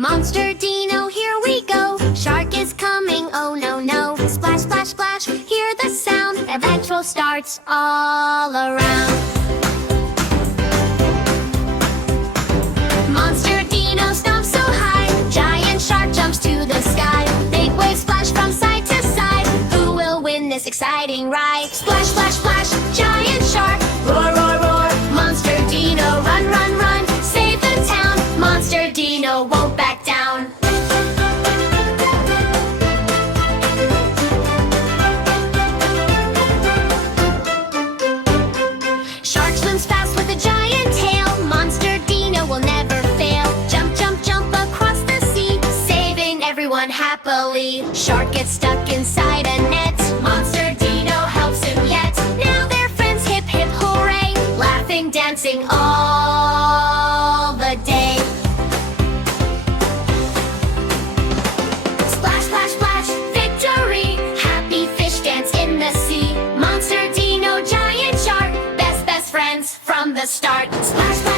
Monster Dino, here we go. Shark is coming, oh no, no. Splash, splash, splash, hear the sound. Adventure starts all around. Monster Dino stomps so high. Giant shark jumps to the sky. Big waves splash from side to side. Who will win this exciting ride? Splash, splash, splash, giant shark. Roar, roar, roar. Monster Dino, run, run, run. Save the town. Monster Dino won't back down. Shark swims fast with a giant tail. Monster Dino will never fail. Jump, jump, jump across the sea, saving everyone happily. Shark gets stuck inside a net. Monster Dino helps him yet. Now they're friends, hip hip hooray. Laughing, dancing all the day. Splash, splash, splash, victory. Happy fish dance in the sea. Monster Dino, giant shark. Best friends from the start. Splash, splash.